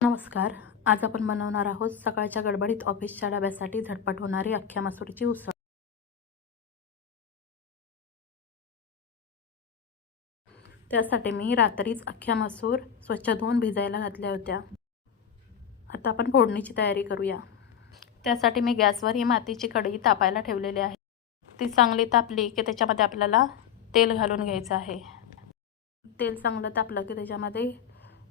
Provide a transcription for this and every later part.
नमस्कार. आज आपण बनवणार आहोत सकाळच्या गडबडीत ऑफिसच्या डब्यासाठी झटपट होणारी अख्ख्या मसूरची उसळ. त्यासाठी मी रात्रीच अख्ख्या मसूर स्वच्छ धुवून भिजायला घातल्या होत्या. आता आपण फोडणीची तयारी करूया. त्यासाठी मी गॅसवर ही मातीची कढई तापायला ठेवलेली आहे. ती चांगली तापली की त्याच्यामध्ये आपल्याला तेल घालून घ्यायचं आहे. तेल चांगलं तापलं की त्याच्यामध्ये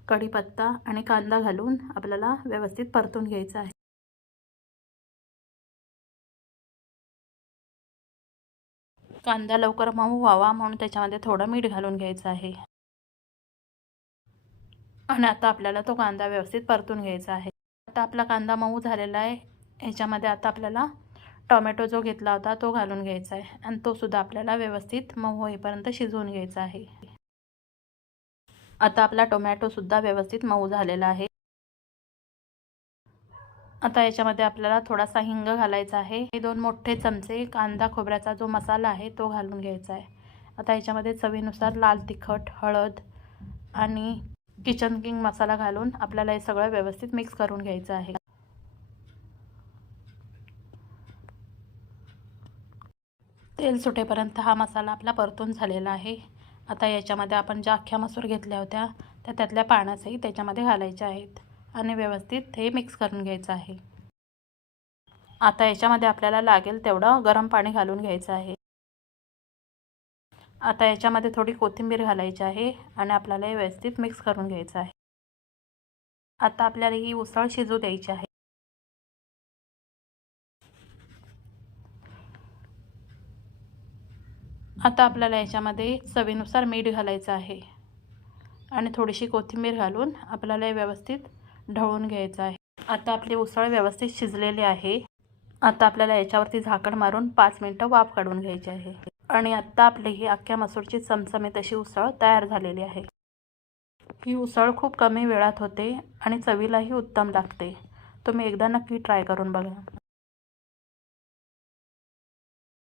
कढीपत्ता आणि कांदा घालून आपल्याला व्यवस्थित परतून घ्यायचं आहे. कांदा लवकर मऊ व्हावा म्हणून त्याच्यामध्ये थोडं मीठ घालून घ्यायचं आहे. आणि आता आपल्याला तो कांदा व्यवस्थित परतून घ्यायचा आहे. आता आपला कांदा मऊ झालेला आहे. ह्याच्यामध्ये आता आपल्याला टोमॅटो जो घेतला होता तो घालून घ्यायचा आहे आणि तो सुद्धा आपल्याला व्यवस्थित मऊ होईपर्यंत शिजवून घ्यायचा आहे. आता आपला टोमॅटो सुद्धा व्यवस्थित मऊ झालेला आहे. आता याच्यामध्ये आपल्याला थोडासा हिंग घालायचा आहे. 2 मोठे चमचे कांदा खोबऱ्याचा जो मसाला आहे तो घालून घ्यायचा आहे. आता याच्यामध्ये चवीनुसार लाल तिखट, हळद आणि किचन किंग मसाला घालून आपल्याला हे सगळं व्यवस्थित मिक्स करून घ्यायचं आहे. तेल सुटेपर्यंत हा मसाला आपला परतून झालेला आहे. आता याच्यामध्ये आपण ज्या अख्ख्या मसूर घेतल्या होत्या त्यातल्या पाण्यासही त्याच्यामध्ये घालायच्या आहेत आणि व्यवस्थित हे मिक्स करून घ्यायचं आहे. आता याच्यामध्ये आपल्याला लागेल तेवढं गरम पाणी घालून घ्यायचं आहे. आता याच्यामध्ये थोडी कोथिंबीर घालायची आहे आणि आपल्याला हे व्यवस्थित मिक्स करून घ्यायचं आहे. आता आपल्याला ही उसळ शिजू द्यायची आहे. आता आपल्याला याच्यामध्ये चवीनुसार मीठ घालायचं आहे आणि थोडीशी कोथिंबीर घालून आपल्याला हे व्यवस्थित ढवळून घ्यायचं आहे. आता आपली उसळ व्यवस्थित शिजलेली आहे. आता आपल्याला याच्यावरती झाकण मारून 5 मिनिटं वाफ काढून घ्यायची आहे. आणि आता आपली ही अख्ख्या मसूरची चमचमीत अशी उसळ तयार झालेली आहे. ही उसळ खूप कमी वेळात होते आणि चवीलाही उत्तम लागते. तुम्ही एकदा नक्की ट्राय करून बघा.